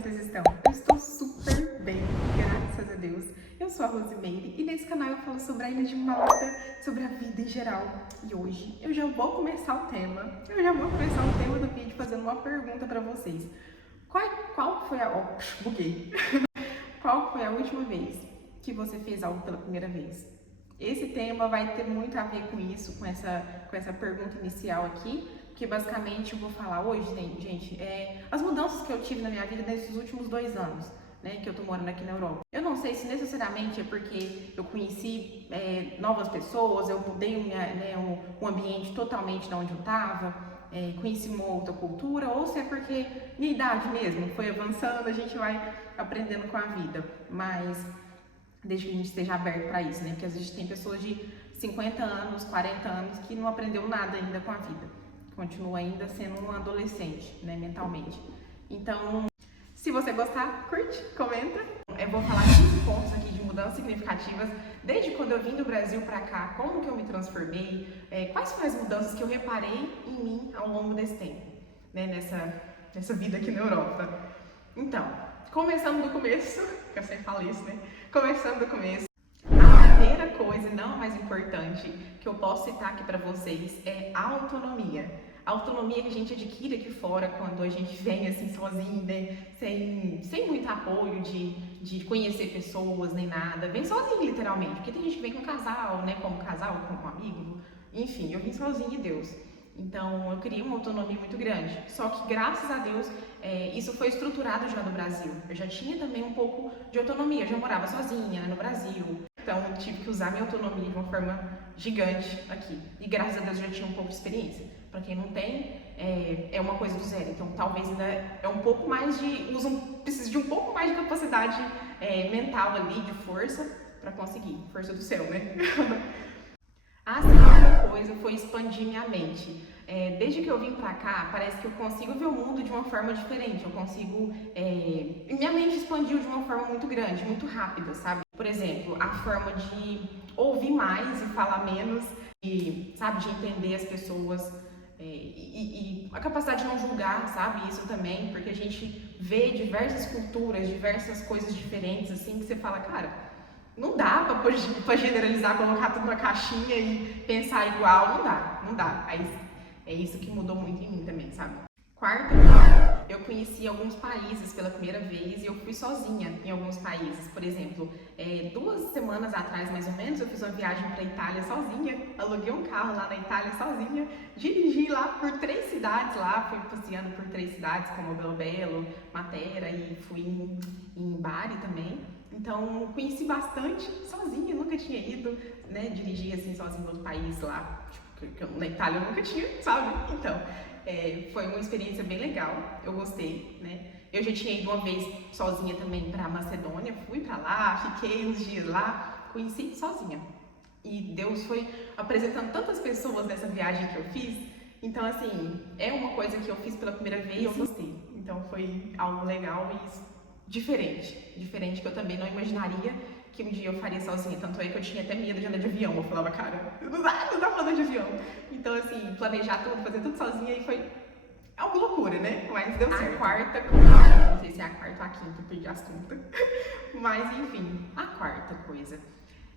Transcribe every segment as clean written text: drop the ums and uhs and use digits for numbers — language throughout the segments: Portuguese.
vocês estão? Eu estou super bem, graças a Deus. Eu sou a Rosimeire e nesse canal eu falo sobre a Ilha de Malta, sobre a vida em geral. E hoje eu já vou começar o tema, do vídeo fazendo uma pergunta pra vocês. Qual foi a... Oh, buguei. Qual foi a última vez que você fez algo pela primeira vez? Esse tema vai ter muito a ver com isso, com essa pergunta inicial aqui, porque basicamente eu vou falar hoje, gente, as mudanças que eu tive na minha vida nesses últimos 2 anos, né, que eu tô morando aqui na Europa. Eu não sei se necessariamente é porque eu conheci novas pessoas, eu mudei um ambiente totalmente de onde eu tava, conheci uma outra cultura, ou se é porque minha idade mesmo foi avançando, a gente vai aprendendo com a vida, mas desde que a gente esteja aberto para isso, né? Porque às vezes tem pessoas de 50 anos, 40 anos que não aprendeu nada ainda com a vida, continua ainda sendo um adolescente, né, mentalmente. Então, se você gostar, curte, comenta. Eu vou falar 5 pontos aqui de mudanças significativas desde quando eu vim do Brasil para cá, como que eu me transformei, quais foram as mudanças que eu reparei em mim ao longo desse tempo, né, nessa vida aqui na Europa. Então, começando do começo, que eu sempre falo isso, né? Começando do começo, a primeira coisa, não a mais importante, que eu posso citar aqui para vocês é a autonomia. A autonomia que a gente adquire aqui fora quando a gente vem assim sozinho, né? Sem muito apoio de conhecer pessoas nem nada. Vem sozinho, literalmente. Porque tem gente que vem com casal, né? Como casal, como amigo. Enfim, eu vim sozinha e Deus. Então, eu queria uma autonomia muito grande. Só que, graças a Deus, isso foi estruturado já no Brasil. Eu já tinha também um pouco de autonomia. Eu já morava sozinha, né, no Brasil. Então, eu tive que usar minha autonomia de uma forma gigante aqui. E, graças a Deus, eu já tinha um pouco de experiência. Para quem não tem, é uma coisa do zero. Então, talvez ainda é um pouco mais precisa de um pouco mais de capacidade mental ali, de força, para conseguir. Força do céu, né? A segunda coisa foi expandir minha mente. Desde que eu vim pra cá, parece que eu consigo ver o mundo de uma forma diferente. Eu consigo... Minha mente expandiu de uma forma muito grande, muito rápida, sabe? Por exemplo, a forma de ouvir mais e falar menos, e, sabe, de entender as pessoas, e a capacidade de não julgar, sabe? Isso também, porque a gente vê diversas culturas, diversas coisas diferentes, assim, que você fala, cara... Não dá pra generalizar, colocar tudo numa caixinha e pensar igual, não dá. Aí é isso que mudou muito em mim também, sabe? Quarta, eu conheci alguns países pela primeira vez e eu fui sozinha em alguns países. Por exemplo, 2 semanas atrás, mais ou menos, eu fiz uma viagem pra Itália sozinha, aluguei um carro lá na Itália sozinha, dirigi lá por 3 cidades lá, fui passeando por 3 cidades, como Belo Belo, Matera, e fui em Bari também. Então, conheci bastante sozinha, nunca tinha ido, né, dirigir assim sozinha em outro país lá, tipo, na Itália eu nunca tinha, sabe? Então, foi uma experiência bem legal, eu gostei, né? Eu já tinha ido uma vez sozinha também pra Macedônia, fui pra lá, fiquei uns dias lá, conheci sozinha. E Deus foi apresentando tantas pessoas nessa viagem que eu fiz, então assim, é uma coisa que eu fiz pela primeira vez e eu gostei. Então foi algo legal e diferente que eu também não imaginaria que um dia eu faria sozinha, tanto é que eu tinha até medo de andar de avião, eu falava, cara, não dá pra andar de avião. Então assim, planejar tudo, fazer tudo sozinha e foi uma loucura, né? Mas deu certo. A quarta coisa, não sei se é a quarta ou a quinta, perdi as contas, mas enfim, a quarta coisa,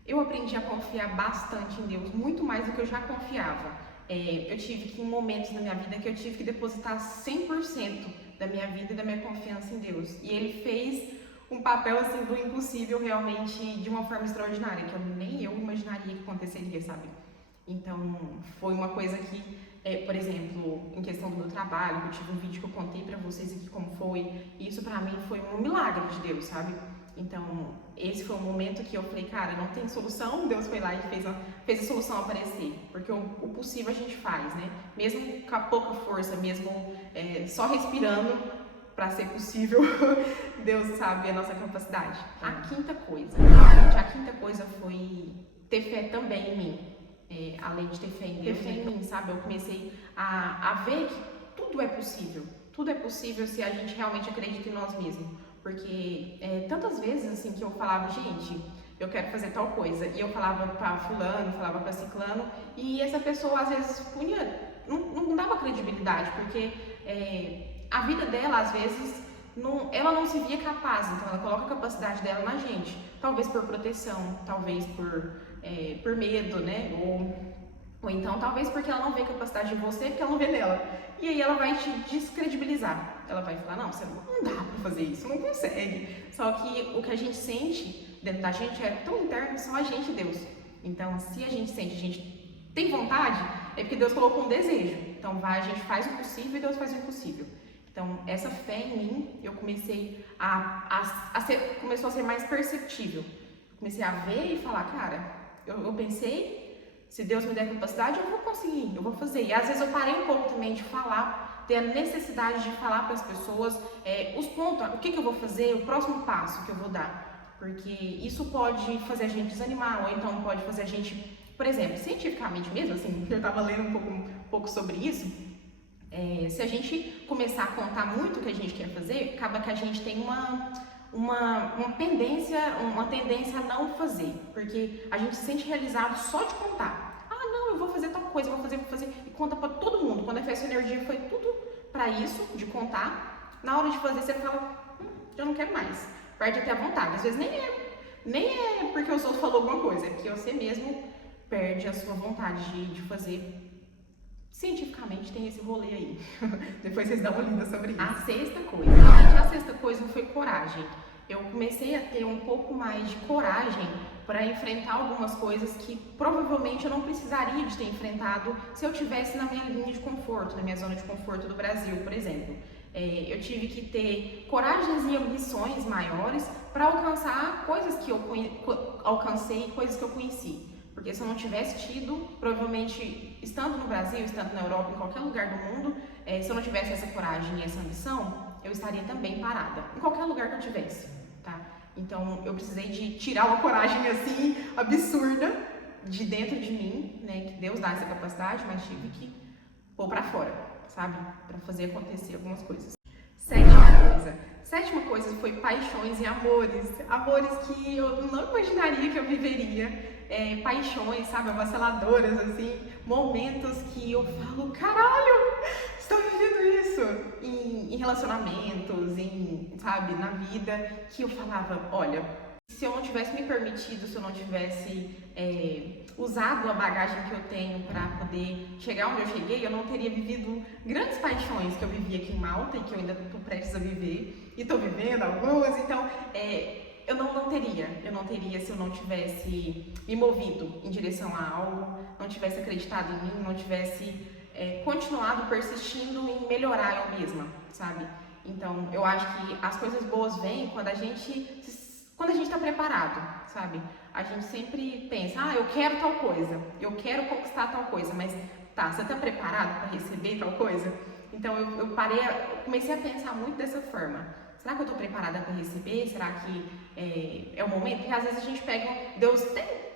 eu aprendi a confiar bastante em Deus, muito mais do que eu já confiava. Eu tive que, em momentos na minha vida, que eu tive que depositar 100% da minha vida e da minha confiança em Deus. E Ele fez um papel, assim, do impossível, realmente, de uma forma extraordinária, que nem eu imaginaria que aconteceria, sabe? Então, foi uma coisa que, por exemplo, em questão do meu trabalho, eu tive um vídeo que eu contei pra vocês aqui como foi, e isso pra mim foi um milagre de Deus, sabe? Então, esse foi um momento que eu falei, cara, não tem solução, Deus foi lá e fez a solução aparecer, porque o possível a gente faz, né? Mesmo com a pouca força, mesmo só respirando para ser possível, Deus sabe a nossa capacidade. A quinta coisa foi ter fé também em mim, além de ter fé em Deus, em mim, sabe? Eu comecei a ver que tudo é possível se a gente realmente acredita em nós mesmos. Porque tantas vezes assim que eu falava, gente, eu quero fazer tal coisa, e eu falava pra fulano, falava pra ciclano, e essa pessoa às vezes não dava credibilidade, porque a vida dela às vezes ela não se via capaz, então ela coloca a capacidade dela na gente, talvez por proteção, talvez por medo, né? Ou então talvez porque ela não vê capacidade de você, porque ela não vê nela. E aí ela vai te descredibilizar. Ela vai falar, não, você não dá pra fazer isso, não consegue. Só que o que a gente sente dentro da gente é tão interno, só a gente e Deus. Então, se a gente sente, a gente tem vontade, é porque Deus colocou um desejo. Então, a gente faz o possível e Deus faz o impossível. Então, essa fé em mim, eu comecei começou a ser mais perceptível. Comecei a ver e falar, cara, eu pensei, se Deus me der capacidade, eu vou conseguir, eu vou fazer. E às vezes eu parei um pouco também de falar, ter a necessidade de falar para as pessoas os pontos, o que eu vou fazer, o próximo passo que eu vou dar. Porque isso pode fazer a gente desanimar, ou então pode fazer a gente, por exemplo, cientificamente mesmo, assim, eu estava lendo um pouco sobre isso, se a gente começar a contar muito o que a gente quer fazer, acaba que a gente tem uma tendência a não fazer, porque a gente se sente realizado só de contar. Ah, não, eu vou fazer tal coisa, vou fazer, e conta para todo mundo. Quando a sua energia foi tudo para isso, de contar, na hora de fazer você fala, já não quero mais, perde até a vontade. Às vezes nem é porque o outro falou alguma coisa, é que você mesmo perde a sua vontade de fazer. Cientificamente tem esse rolê aí. Depois vocês dão uma lida sobre isso. A sexta coisa foi coragem. Eu comecei a ter um pouco mais de coragem para enfrentar algumas coisas que provavelmente eu não precisaria de ter enfrentado se eu estivesse na minha linha de conforto, na minha zona de conforto do Brasil, por exemplo. Eu tive que ter coragens e ambições maiores para alcançar coisas que eu alcancei, coisas que eu conheci. Porque se eu não tivesse tido, provavelmente, estando no Brasil, estando na Europa, em qualquer lugar do mundo, se eu não tivesse essa coragem e essa ambição, eu estaria também parada, em qualquer lugar que eu tivesse, tá? Então, eu precisei de tirar uma coragem, assim, absurda, de dentro de mim, né? Que Deus dá essa capacidade, mas tive que pôr pra fora, sabe? Pra fazer acontecer algumas coisas. Sétima coisa foi paixões e amores. Amores que eu não imaginaria que eu viveria. Paixões, sabe, avassaladoras, assim, momentos que eu falo, caralho, estou vivendo isso em relacionamentos, sabe, na vida, que eu falava, olha, se eu não tivesse me permitido, se eu não tivesse usado a bagagem que eu tenho para poder chegar onde eu cheguei, eu não teria vivido grandes paixões que eu vivi aqui em Malta e que eu ainda estou prestes a viver, e estou vivendo algumas, então eu não teria se eu não tivesse me movido em direção a algo, não tivesse acreditado em mim, não tivesse continuado persistindo em melhorar eu mesma, sabe? Então, eu acho que as coisas boas vêm quando a gente está preparado, sabe? A gente sempre pensa, eu quero tal coisa, eu quero conquistar tal coisa, mas tá, você está preparado para receber tal coisa? Então, eu comecei a pensar muito dessa forma. Será que eu estou preparada para receber? Será que é o momento? Porque às vezes a gente pega,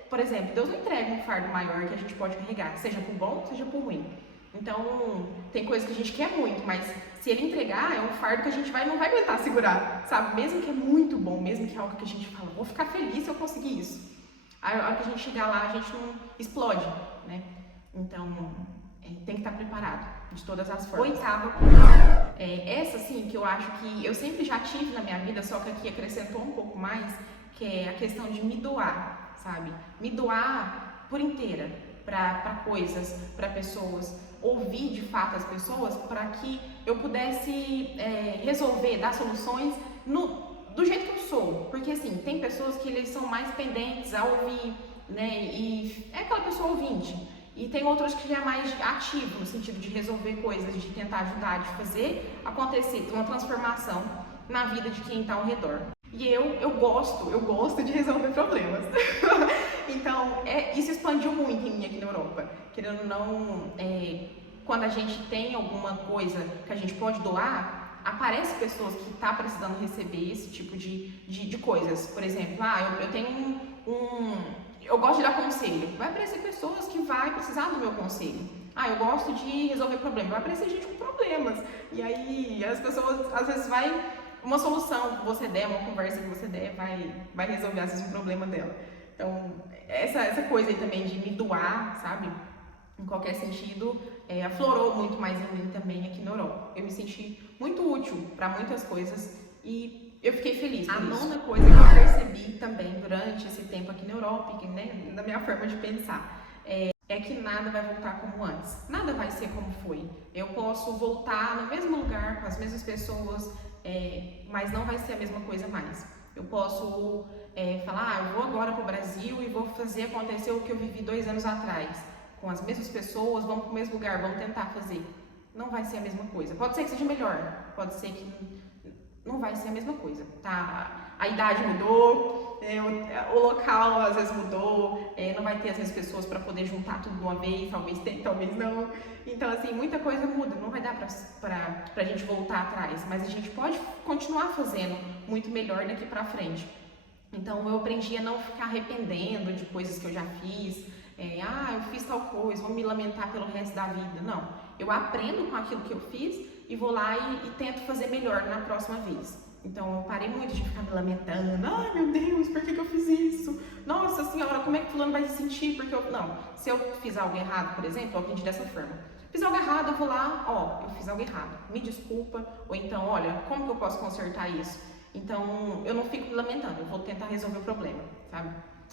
por exemplo, Deus não entrega um fardo maior que a gente pode carregar, seja por bom, seja por ruim. Então, tem coisas que a gente quer muito, mas se ele entregar, é um fardo que a gente não vai aguentar segurar, sabe? Mesmo que é muito bom, mesmo que é algo que a gente fala, vou ficar feliz se eu conseguir isso. Aí, a hora que a gente chegar lá, a gente não explode, né? Então, tem que estar preparado, de todas as formas. Oitava coisa. Essa, sim, que eu acho que eu sempre já tive na minha vida, só que aqui acrescentou um pouco mais, que é a questão de me doar, sabe? Me doar por inteira, para coisas, para pessoas, ouvir de fato as pessoas para que eu pudesse resolver, dar soluções do jeito que eu sou. Porque assim, tem pessoas que eles são mais pendentes a ouvir, né? E é aquela pessoa ouvinte. E tem outros que já é mais ativo, no sentido de resolver coisas, de tentar ajudar, de fazer acontecer uma transformação na vida de quem está ao redor. E eu gosto de resolver problemas. Então, isso expandiu muito em mim aqui na Europa. Querendo ou não, quando a gente tem alguma coisa que a gente pode doar, aparece pessoas que estão precisando receber esse tipo de coisas. Por exemplo, eu tenho eu gosto de dar conselho. Vai aparecer pessoas que vai precisar do meu conselho. Eu gosto de resolver problemas. Vai aparecer gente com problemas. E aí, as pessoas, às vezes, uma solução que você der, uma conversa que você der, vai resolver, às vezes, um problema dela. Então, essa coisa aí também de me doar, sabe? Em qualquer sentido, aflorou muito mais em mim também aqui na Europa. Eu me senti muito útil para muitas coisas e eu fiquei feliz. A nona coisa que eu percebi também durante esse tempo aqui na Europa, que, né, na minha forma de pensar, é que nada vai voltar como antes. Nada vai ser como foi. Eu posso voltar no mesmo lugar, com as mesmas pessoas, mas não vai ser a mesma coisa mais. Eu posso falar, eu vou agora para o Brasil e vou fazer acontecer o que eu vivi 2 anos atrás. Com as mesmas pessoas, vamos para o mesmo lugar, vamos tentar fazer. Não vai ser a mesma coisa. Pode ser que seja melhor, pode ser que não vai ser a mesma coisa, tá? A idade mudou, o local às vezes mudou, não vai ter as mesmas pessoas para poder juntar tudo de uma vez, talvez tenha, talvez não. Então, assim, muita coisa muda, não vai dar pra gente voltar atrás, mas a gente pode continuar fazendo muito melhor daqui pra frente. Então, eu aprendi a não ficar arrependendo de coisas que eu já fiz, eu fiz tal coisa, vou me lamentar pelo resto da vida. Não, eu aprendo com aquilo que eu fiz e vou lá e tento fazer melhor na próxima vez. Então eu parei muito de ficar me lamentando, ai meu Deus, por que eu fiz isso? Nossa senhora, como é que fulano vai se sentir? Porque não, se eu fiz algo errado, por exemplo, eu aprendi dessa forma. Fiz algo errado, eu vou lá, eu fiz algo errado, me desculpa, ou então, olha, como que eu posso consertar isso? Então eu não fico me lamentando, eu vou tentar resolver o problema, sabe?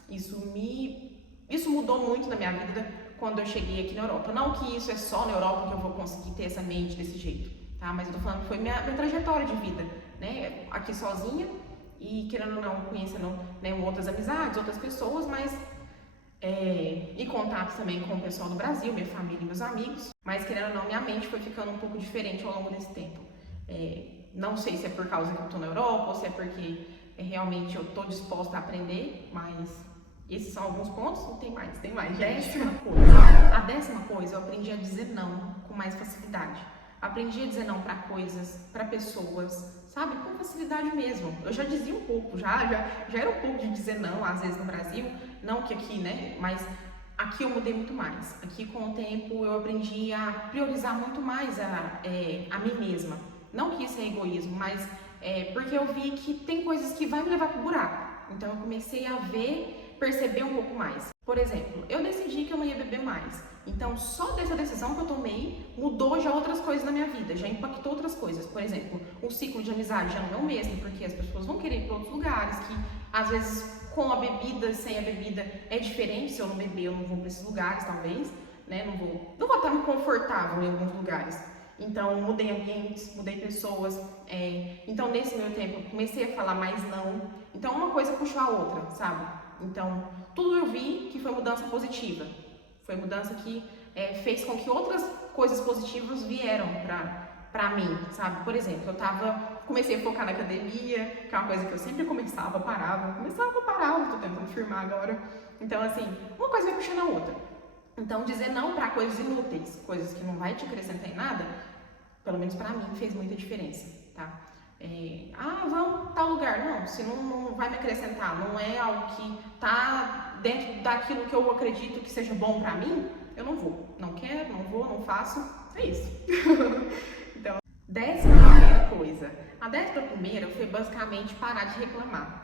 Isso mudou muito na minha vida quando eu cheguei aqui na Europa. Não que isso é só na Europa que eu vou conseguir ter essa mente desse jeito, tá? Mas eu tô falando que foi minha trajetória de vida, né? Aqui sozinha e querendo ou não, conhecendo, né, outras amizades, outras pessoas, mas e contato também com o pessoal do Brasil, minha família e meus amigos. Mas querendo ou não, minha mente foi ficando um pouco diferente ao longo desse tempo. Não sei se é por causa que eu tô na Europa ou se é porque realmente eu tô disposta a aprender, mas esses são alguns pontos, não tem mais, tem mais. A 10ª coisa, eu aprendi a dizer não com mais facilidade. Aprendi a dizer não para coisas, para pessoas, sabe? Com facilidade mesmo. Eu já dizia um pouco, já era um pouco de dizer não, às vezes no Brasil, não que aqui, né? Mas aqui eu mudei muito mais. Aqui com o tempo eu aprendi a priorizar muito mais a mim mesma. Não que isso é egoísmo, mas porque eu vi que tem coisas que vai me levar pro buraco. Então eu comecei a perceber um pouco mais. Por exemplo, eu decidi que eu não ia beber mais. Então, só dessa decisão que eu tomei, mudou já outras coisas na minha vida, já impactou outras coisas. Por exemplo, o ciclo de amizade já não é o mesmo, porque as pessoas vão querer ir para outros lugares, que às vezes com a bebida, sem a bebida é diferente. Se eu não beber, eu não vou para esses lugares, talvez, né? Não vou estar muito confortável em alguns lugares. Então, mudei ambientes, mudei pessoas. Então, nesse meu tempo, eu comecei a falar mais não. Então, uma coisa puxou a outra, sabe? Então, tudo eu vi que foi mudança positiva. Foi mudança que fez com que outras coisas positivas vieram pra mim, sabe? Por exemplo, comecei a focar na academia, que é uma coisa que eu sempre parava, tô tentando firmar agora. Então, assim, uma coisa vai puxando a outra. Então, dizer não pra coisas inúteis, coisas que não vai te acrescentar em nada, pelo menos pra mim, fez muita diferença, tá? Vamos tal lugar. Não, se não vai me acrescentar, não é algo que tá dentro daquilo que eu acredito que seja bom pra mim, eu não vou. Não quero, não vou, não faço. É isso. Então, 10ª coisa. A 11ª foi basicamente parar de reclamar.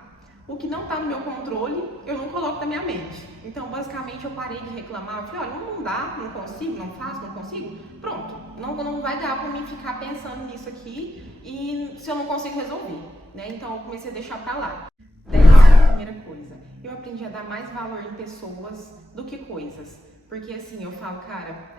O que não tá no meu controle, eu não coloco na minha mente. Então, basicamente, eu parei de reclamar. Eu falei, olha, não dá, não consigo, não faço, não consigo. Pronto, não vai dar pra mim ficar pensando nisso aqui e se eu não consigo resolver, né? Então, eu comecei a deixar pra lá. 10ª coisa, eu aprendi a dar mais valor em pessoas do que coisas. Porque, assim, eu falo, cara,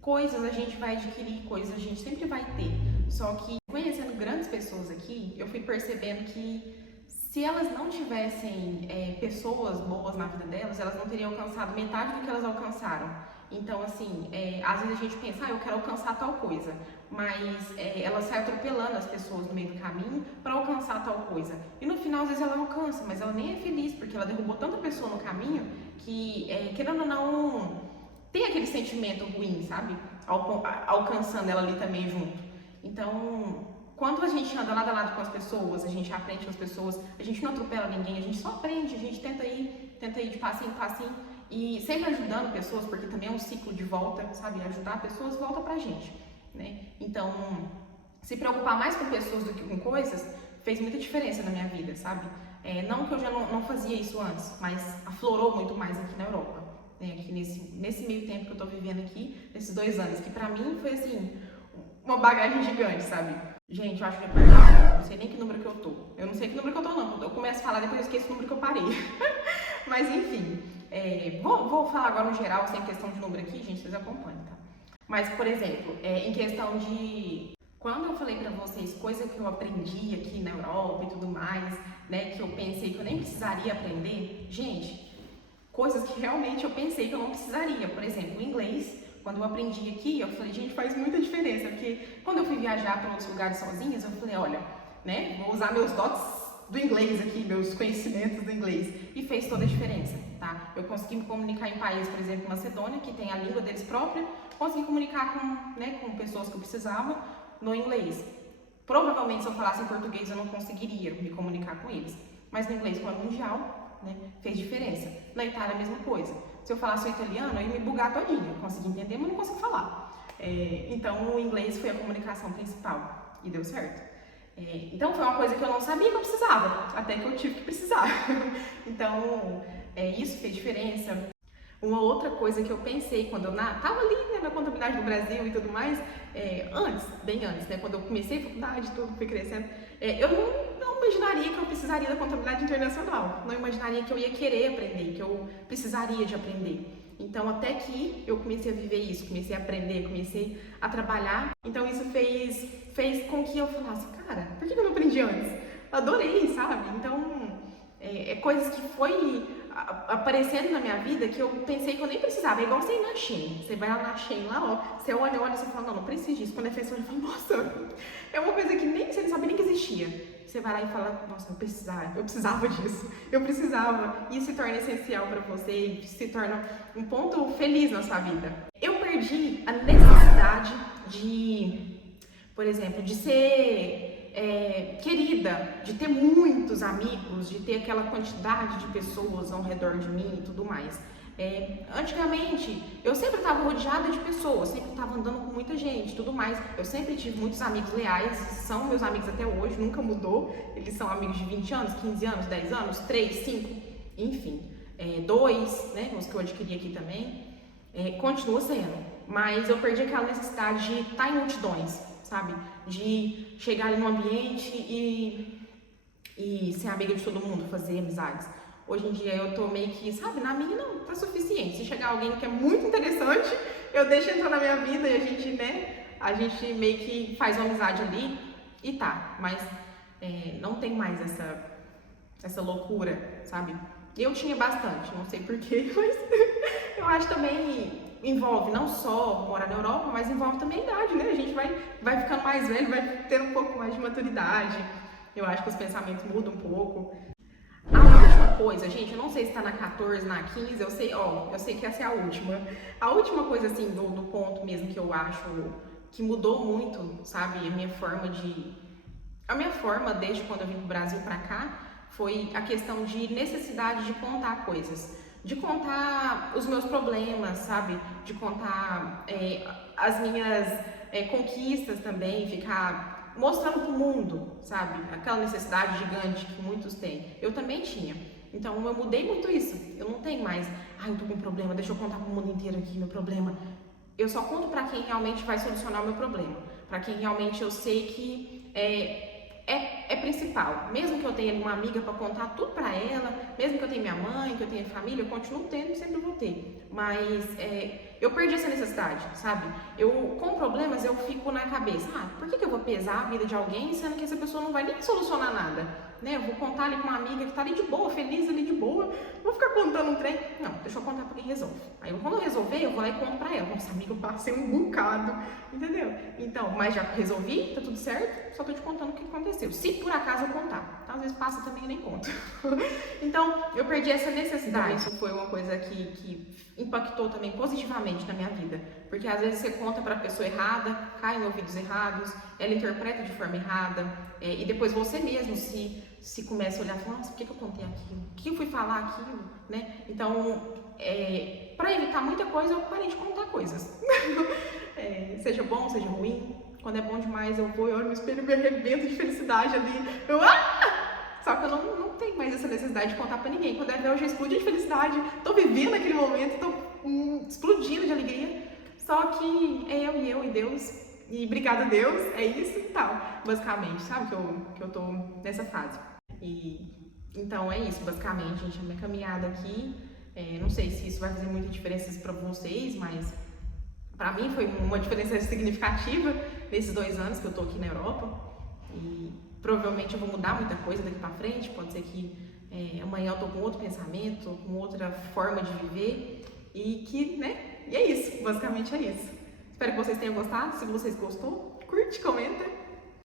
coisas a gente vai adquirir, coisas a gente sempre vai ter. Só que, conhecendo grandes pessoas aqui, eu fui percebendo que se elas não tivessem pessoas boas na vida delas, elas não teriam alcançado metade do que elas alcançaram. Então, assim, às vezes a gente pensa, eu quero alcançar tal coisa, mas ela sai atropelando as pessoas no meio do caminho para alcançar tal coisa. E no final, às vezes ela alcança, mas ela nem é feliz, porque ela derrubou tanta pessoa no caminho que, querendo ou não, tem aquele sentimento ruim, sabe? Alcançando ela ali também junto. Então, quando a gente anda lado a lado com as pessoas, a gente aprende com as pessoas, a gente não atropela ninguém, a gente só aprende, a gente tenta ir de passinho em passinho e sempre ajudando pessoas, porque também é um ciclo de volta, sabe? Ajudar pessoas volta pra gente, né? Então, se preocupar mais com pessoas do que com coisas fez muita diferença na minha vida, sabe? Não que eu já não fazia isso antes, mas aflorou muito mais aqui na Europa, né? Aqui nesse meio tempo que eu tô vivendo aqui, nesses 2 anos, que pra mim foi assim, uma bagagem gigante, sabe? Gente, eu acho que já perdi sei nem que número que eu tô. Eu não sei que número que eu tô, não. Eu começo a falar, depois eu esqueço o número que eu parei. Mas enfim, vou falar agora no geral, sem questão de número aqui, gente, vocês acompanham, tá? Mas, por exemplo, em questão de... Quando eu falei pra vocês coisa que eu aprendi aqui na Europa e tudo mais, né, que eu pensei que eu nem precisaria aprender, gente, coisas que realmente eu pensei que eu não precisaria. Por exemplo, o inglês, quando eu aprendi aqui, eu falei, gente, faz muita diferença, porque quando eu fui viajar para outros lugares sozinhas, eu falei, olha, né, vou usar meus dotes do inglês aqui, meus conhecimentos do inglês, e fez toda a diferença, tá? Eu consegui me comunicar em países, por exemplo, Macedônia, que tem a língua deles própria, consegui comunicar com pessoas que eu precisava no inglês. Provavelmente, se eu falasse em português, eu não conseguiria me comunicar com eles, mas no inglês, como é mundial, né, fez diferença. Na Itália, a mesma coisa. Se eu falasse o italiano, eu ia me bugar todinha. Eu consegui entender, mas não consigo falar. Então, o inglês foi a comunicação principal e deu certo. Então, foi uma coisa que eu não sabia que eu precisava, até que eu tive que precisar. Então, isso fez diferença. Uma outra coisa que eu pensei quando eu estava ali, né, na contabilidade do Brasil e tudo mais, bem antes, né, quando eu comecei a faculdade, tudo fui crescendo, eu não imaginaria que eu precisaria da contabilidade internacional, não imaginaria que eu ia querer aprender, que eu precisaria de aprender. Então, até que eu comecei a viver isso, comecei a aprender, comecei a trabalhar, então isso fez com que eu falasse, cara, por que eu não aprendi antes? Adorei, sabe? Então, coisas que foi aparecendo na minha vida que eu pensei que eu nem precisava. É igual você ir na Shein. Você vai lá na Shein, lá, ó, você olha, você fala, não preciso disso. Quando é festa, você fala, nossa, é uma coisa que você não sabia nem que existia. Você vai lá e fala, nossa, eu precisava disso, eu precisava. Isso se torna essencial para você e se torna um ponto feliz na sua vida. Eu perdi a necessidade de, por exemplo, de ser querida, de ter muitos amigos, de ter aquela quantidade de pessoas ao redor de mim e tudo mais. Antigamente, eu sempre estava rodeada de pessoas, sempre estava andando com muita gente, tudo mais. Eu sempre tive muitos amigos leais, são meus amigos até hoje, nunca mudou. Eles são amigos de 20 anos, 15 anos, 10 anos, 3, 5, enfim. 2, né, os que eu adquiri aqui também, continua sendo. Mas eu perdi aquela necessidade de estar em multidões, sabe? De chegar ali no ambiente e ser amiga de todo mundo, fazer amizades. Hoje em dia eu tô meio que, sabe, na minha não tá suficiente. Se chegar alguém que é muito interessante, eu deixo entrar na minha vida e a gente meio que faz uma amizade ali e tá. Mas não tem mais essa loucura, sabe? Eu tinha bastante, não sei porquê, mas eu acho também envolve não só morar na Europa, mas envolve também a idade, né? A gente vai ficando mais velho, vai tendo um pouco mais de maturidade. Eu acho que os pensamentos mudam um pouco. A última coisa, gente, eu não sei se tá na 14, na 15, eu sei que essa é a última. A última coisa, assim, do ponto mesmo que eu acho que mudou muito, sabe? A minha forma desde quando eu vim pro Brasil pra cá foi a questão de necessidade de contar coisas. De contar os meus problemas, sabe? De contar as minhas conquistas também, ficar mostrando pro mundo, sabe? Aquela necessidade gigante que muitos têm. Eu também tinha. Então eu mudei muito isso. Eu não tenho mais, eu tô com um problema, deixa eu contar pro mundo inteiro aqui meu problema. Eu só conto pra quem realmente vai solucionar o meu problema. Pra quem realmente eu sei que é principal. Mesmo que eu tenha uma amiga para contar tudo para ela, mesmo que eu tenha minha mãe, que eu tenha família, eu continuo tendo e sempre vou ter. Mas eu perdi essa necessidade, sabe? Com problemas, eu fico na cabeça, por que eu vou pesar a vida de alguém sendo que essa pessoa não vai nem solucionar nada? Né? Eu vou contar ali com uma amiga que tá ali de boa, feliz ali de boa, vou ficar contando um trem? Não, deixa eu contar pra quem resolve. Aí quando eu resolver, eu vou lá e conto pra ela. Nossa, amiga, eu passei um bocado, entendeu? Então, mas já resolvi, tá tudo certo, só tô te contando o que aconteceu. Se por acaso eu contar, então, às vezes passa também e nem conto. Então, eu perdi essa necessidade. Isso foi uma coisa que impactou também positivamente na minha vida. Porque às vezes você conta pra pessoa errada, cai em ouvidos errados, ela interpreta de forma errada, e depois você mesmo se começa a olhar e falar, nossa, por que eu contei aquilo? Por que eu fui falar aquilo? Né? Então, para evitar muita coisa, eu parei de contar coisas. Seja bom, seja ruim. Quando é bom demais, eu vou, eu olho no espelho e me arrebento de felicidade ali. Só que eu não tenho mais essa necessidade de contar pra ninguém. Quando eu já explodi de felicidade, tô vivendo aquele momento, tô explodindo de alegria. Só que é eu e Deus. E obrigado a Deus, é isso e tal, basicamente, sabe? Que eu tô nessa fase. Então é isso, basicamente, gente, a minha caminhada aqui. Não sei se isso vai fazer muita diferença para vocês, mas pra mim foi uma diferença significativa nesses 2 anos que eu tô aqui na Europa. E provavelmente eu vou mudar muita coisa daqui pra frente. Pode ser que amanhã eu tô com outro pensamento, com outra forma de viver. E que, né? E é isso, basicamente é isso. Espero que vocês tenham gostado. Se vocês gostou, curte, comenta